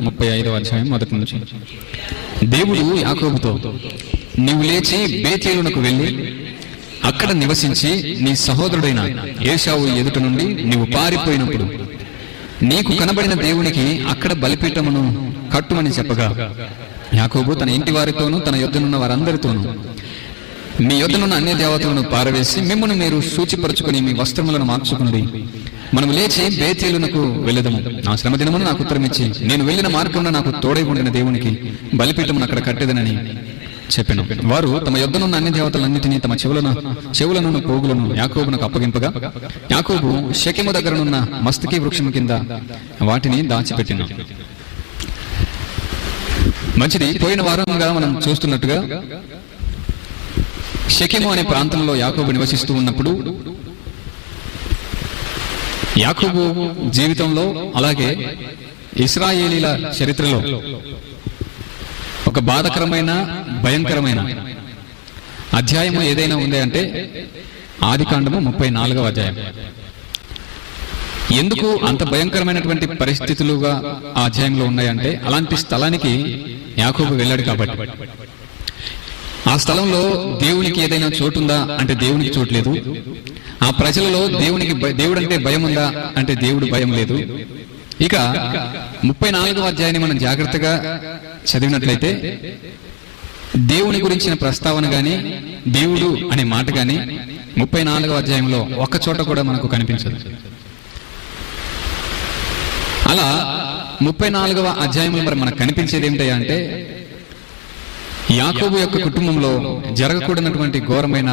ముప్పై ఐదవ అధ్యాయం మొదటి నుంచి. దేవుడు యాకోబుతో నీవు లేచి బేతేలునకు వెళ్ళి అక్కడ నివసించి నీ సహోదరుడైన ఏషావు ఎదుట నుండి నీవు పారిపోయినప్పుడు నీకు కనబడిన దేవునికి అక్కడ బలిపీఠమును కట్టుమని చెప్పగా. యాకోబు తన ఇంటి వారితోనూ తన యొద్దనున్న వారందరితోనూ మీ యొద్దనున్న అన్య దేవతలను పారవేసి మిమ్మల్ని మీరు సూచిపరచుకుని మీ వస్త్రములను మార్చుకుని మనం లేచి బేతేలునకు వెళ్ళదము. నా శ్రమ దినమును నాకు ఉత్తరమిచ్చి నేను వెళ్ళిన మార్గంలో నాకు తోడై ఉండిన దేవునికి బలిపీఠమును అక్కడ కట్టేదనని చెప్పాను. వారు తమ యుద్ధనున్న అన్ని దేవతలన్నింటినీ తమ చెవులను చెవులను పోగులను యాకోబునకు అప్పగింపగా యాకోబు శకిము దగ్గరనున్న మస్తకి వృక్షం కింద వాటిని దాచిపెట్టిన. మంచిది పోయిన వారంగా మనం చూస్తున్నట్టుగా షెకెము అనే ప్రాంతంలో యాకోబు నివసిస్తూ ఉన్నప్పుడు యాకోబు జీవితంలో అలాగే ఇస్రాయేలీల చరిత్రలో ఒక బాధకరమైన భయంకరమైన అధ్యాయము ఏదైనా ఉంది అంటే ఆది కాండము ముప్పై నాలుగవ అధ్యాయం. ఎందుకు అంత భయంకరమైనటువంటి పరిస్థితులుగా ఆ అధ్యాయంలో ఉన్నాయంటే అలాంటి స్థలానికి యాకూబు వెళ్ళాడు కాబట్టి. ఆ స్థలంలో దేవునికి ఏదైనా చోటుందా అంటే దేవునికి చోటు లేదు. ఆ ప్రజలలో దేవునికి దేవుడు అంటే భయం ఉందా అంటే దేవుడు భయం లేదు. ఇక ముప్పై నాలుగవ అధ్యాయాన్ని మనం జాగ్రత్తగా చదివినట్లయితే దేవుని గురించిన ప్రస్తావన గాని దేవుడు అనే మాట గాని ముప్పై నాలుగవ అధ్యాయంలో ఒక్క చోట కూడా మనకు కనిపించదు. అలా ముప్పై నాలుగవ అధ్యాయంలో మరి మనకు కనిపించేది ఏమిటయ్యా అంటే యాకోబు యొక్క కుటుంబంలో జరగకూడనటువంటి ఘోరమైన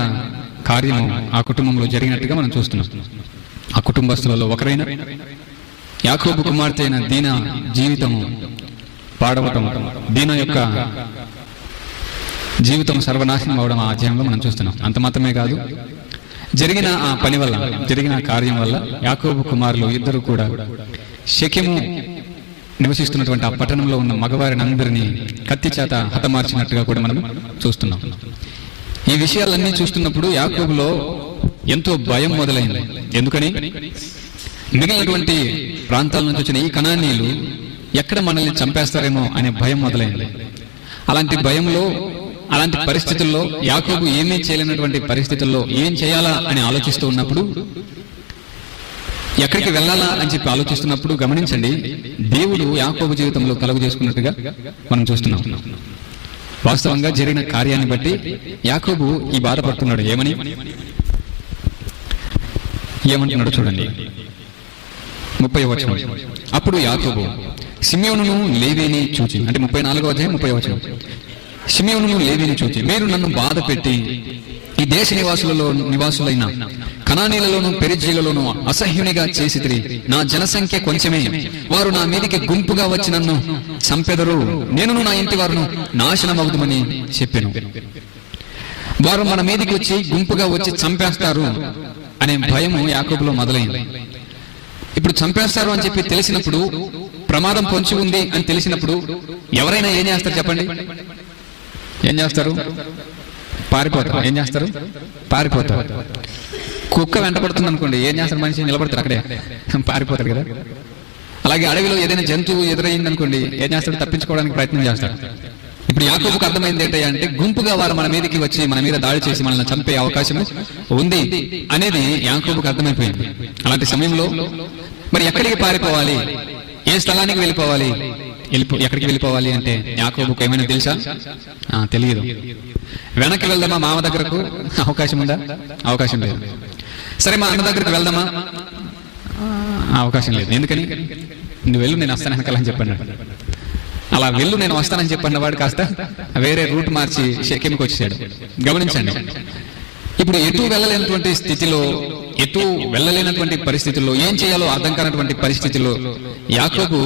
కార్యము ఆ కుటుంబంలో జరిగినట్టుగా మనం చూస్తున్నాం. ఆ కుటుంబస్తులలో ఒకరైన యాకోబు కుమార్తె అయిన దీన జీవితము పాడవటం దీన యొక్క జీవితం సర్వనాశనం అవడం ఆ అధ్యాయంలో మనం చూస్తున్నాం. అంత మాత్రమే కాదు జరిగిన ఆ పని వల్ల జరిగిన కార్యం వల్ల యాకోబు కుమారులు ఇద్దరు కూడా శక్యము నివసిస్తున్నటువంటి ఆ పట్టణంలో ఉన్న మగవారిని అందరినీ కత్తి చేత హతమార్చినట్టుగా కూడా మనం చూస్తున్నాం. ఈ విషయాలన్నీ చూస్తున్నప్పుడు యాకోబులో ఎంతో భయం మొదలైంది. ఎందుకని? మిగిలినటువంటి ప్రాంతాల నుంచి వచ్చిన ఈ కణానీయులు ఎక్కడ మనల్ని చంపేస్తారేమో అనే భయం మొదలైంది. అలాంటి భయంలో అలాంటి పరిస్థితుల్లో యాకోబు ఏమీ చేయలేనటువంటి పరిస్థితుల్లో ఏం చేయాలా అని ఆలోచిస్తూ ఉన్నప్పుడు ఎక్కడికి వెళ్ళాలా అని చెప్పి ఆలోచిస్తున్నప్పుడు గమనించండి దేవుడు యాకోబు జీవితంలో కలుగు చేసుకున్నట్టుగా మనం చూస్తున్నాం. వాస్తవంగా జరిగిన కార్యాన్ని బట్టి యాకోబు ఈ బాధపడుతున్నాడు. ఏమని? ఏమంటున్నాడు చూడండి. ముప్పై వచనం. అప్పుడు యాకోబు సిమియోనును లేవేని చూచి అంటే ముప్పై నాలుగో అధ్యాయం ముప్పై వచనం. సిమియోనును లేవేని చూచి మీరు నన్ను బాధ పెట్టి ఈ దేశ నివాసులలో నివాసులైన కణానీలలోను పెరిజీలలోను అసహ్యునిగా చేసి నా జనసంఖ్య కొంచెమే. వారు నా మీదికి గుంపుగా వచ్చి నన్ను చంపెదరు. నేను నా ఇంటి వారును నాశనమవుదుమని చెప్పాను. వారు మన మీదికి వచ్చి గుంపుగా వచ్చి చంపేస్తారు అనే భయము యాకబులో మొదలైంది. ఇప్పుడు చంపేస్తారు అని చెప్పి తెలిసినప్పుడు ప్రమాదం పొంచి ఉంది అని తెలిసినప్పుడు ఎవరైనా ఏం చేస్తారు చెప్పండి? ఏం చేస్తారు? పారిపోతారు. ఏం చేస్తారు? పారిపోతారు. కుక్క వెంట పడుతుంది అనుకోండి. ఏం చేస్తారు మనిషి? నిలబడతారు అక్కడే. పారిపోతారు కదా. అలాగే అడవిలో ఏదైనా జంతువు ఎదురైంది అనుకోండి ఏం చేస్తాడు? తప్పించుకోవడానికి ప్రయత్నం చేస్తాడు. ఇప్పుడు యాకోబుకు అర్థమైంది ఏంటంటే అంటే గుంపుగా వారు మన మీదకి వచ్చి మన మీద దాడి చేసి మనల్ని చంపే అవకాశం ఉంది అనేది యాకోబుకు అర్థమైపోయింది. అలాంటి సమయంలో మరి ఎక్కడికి పారిపోవాలి? ఏ స్థలానికి వెళ్ళిపోవాలి? వెళ్ళిపో ఎక్కడికి వెళ్ళిపోవాలి అంటే యాకోబుకు ఏమైనా తెలుసా? ఆ, తెలియదు. వెనక్కి వెళ్దామా? మామ దగ్గరకు? అవకాశం ఉందా? అవకాశం లేదు. సరే మా అన్న దగ్గరికి వెళ్దామా? ఆ, అవకాశం లేదు. ఎందుకని? నువ్వు వెళ్ళు నేను వస్తాను వెనకాలని చెప్పాను అలా వెళ్ళు నేను వస్తానని చెప్పండి వాడు కాస్త వేరే రూట్ మార్చి షెకెంకి వచ్చేసాడు. గమనించండి. ఇప్పుడు ఎటు వెళ్ళలేనటువంటి స్థితిలో ఎటు వెళ్ళలేనటువంటి పరిస్థితుల్లో ఏం చేయాలో అర్థం కానటువంటి పరిస్థితుల్లో యాకోబు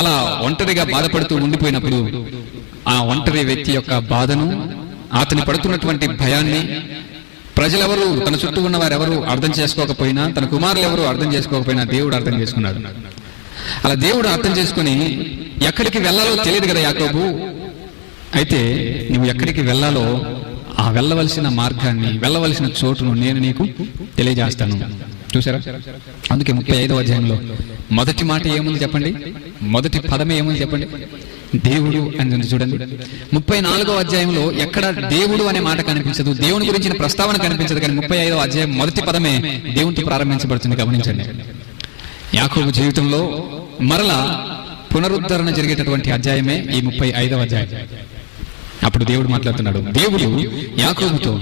అలా ఒంటరిగా బాధపడుతూ ఉండిపోయినప్పుడు ఆ ఒంటరి వ్యక్తి యొక్క బాధను అతని పడుతున్నటువంటి భయాన్ని ప్రజలెవరు? తన చుట్టూ ఉన్న వారెవరు అర్థం చేసుకోకపోయినా తన కుమారులు ఎవరు అర్థం చేసుకోకపోయినా దేవుడు అర్థం చేసుకున్నాడు. అలా దేవుడు అర్థం చేసుకుని ఎక్కడికి వెళ్ళాలో తెలియదు కదా యాకోబు. అయితే నువ్వు ఎక్కడికి వెళ్ళాలో ఆ వెళ్ళవలసిన మార్గాన్ని వెళ్ళవలసిన చోటును నేను నీకు తెలియజేస్తాను. చూసారా అందుకే ముప్పై ఐదవ అధ్యాయంలో మొదటి మాట ఏముంది చెప్పండి? మొదటి పదమే ఏముంది చెప్పండి? దేవుడు అని చూడండి. ముప్పై నాలుగో అధ్యాయంలో ఎక్కడ దేవుడు అనే మాట కనిపించదు దేవుని గురించిన ప్రస్తావన కనిపించదు కానీ ముప్పై ఐదవ అధ్యాయం మొదటి పదమే దేవునితో ప్రారంభించబడుతుంది. గమనించండి. యాకోబు జీవితంలో మరలా పునరుద్ధరణ జరిగేటటువంటి అధ్యాయమే ఈ ముప్పై ఐదవ అధ్యాయం. అప్పుడు దేవుడు మాట్లాడుతున్నాడు దేవుడు యాకోబుతో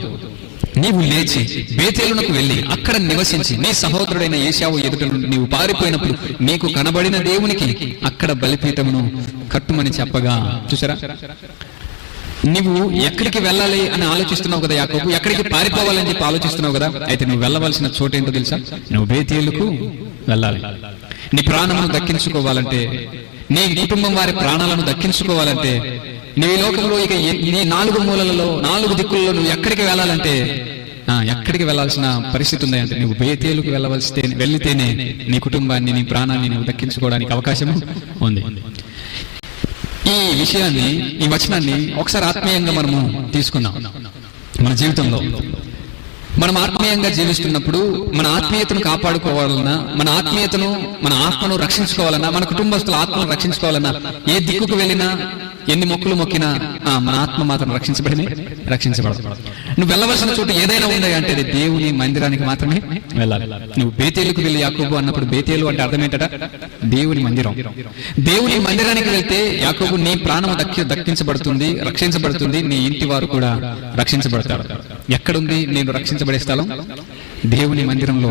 నీవు లేచి బేతేలునకు వెళ్ళి అక్కడ నివసించి నీ సహోదరుడైన ఏశావు ఎదుట నీవు పారిపోయినప్పుడు నీకు కనబడిన దేవునికి అక్కడ బలిపీఠమును కట్టుమని చెప్పగా. చూసారా నువ్వు ఎక్కడికి వెళ్ళాలి అని ఆలోచిస్తున్నావు కదా యాకోబు? ఎక్కడికి పారిపోవాలని చెప్పి ఆలోచిస్తున్నావు కదా? అయితే నువ్వు వెళ్ళవలసిన చోటు ఏంటో తెలుసా? నువ్వు బేతేలుకు వెళ్ళాలి. నీ ప్రాణమును దక్కించుకోవాలంటే నీ కుటుంబం వారి ప్రాణాలను దక్కించుకోవాలంటే నీ ఈ లోకంలో ఇక ఏ- నీ నాలుగు మూలలలో నాలుగు దిక్కుల్లో నువ్వు ఎక్కడికి వెళ్ళాలంటే ఎక్కడికి వెళ్ళాల్సిన పరిస్థితి ఉంది అంటే నువ్వు బేతేలుకు వెళ్ళవలసితే వెళ్తేనే నీ కుటుంబాన్ని నీ ప్రాణాన్ని నువ్వు దక్కించుకోవడానికి అవకాశం ఉంది. ఈ విషయాన్ని ఈ వచనాన్ని ఒకసారి ఆత్మీయంగా మనము తీసుకుందాం. మన జీవితంలో మనం ఆత్మీయంగా జీవిస్తున్నప్పుడు మన ఆత్మీయతను కాపాడుకోవాలన్నా మన ఆత్మీయతను మన ఆత్మను రక్షించుకోవాలన్నా మన కుటుంబస్తుల ఆత్మను రక్షించుకోవాలన్నా ఏ దిక్కుకు వెళ్ళినా ఎన్ని మొక్కులు మొక్కినా ఆ, మన ఆత్మ మాత్రం రక్షించబడింది రక్షించబడదు. నువ్వు వెళ్ళవలసిన చోటు ఏదైనా ఉంది అంటే అది దేవుని మందిరానికి మాత్రమే వెళ్ళాలి. నువ్వు బేతేలుకు వెళ్ళి యాకోబు అన్నప్పుడు బేతేలు అంటే అర్థం ఏంటట? దేవుని మందిరం. దేవుని మందిరానికి వెళ్తే యాకోబు నీ ప్రాణం దక్కి దక్కించబడుతుంది రక్షించబడుతుంది నీ ఇంటి వారు కూడా రక్షించబడతారు. ఎక్కడుంది? నేను రక్షించబడే స్థలం దేవుని మందిరంలో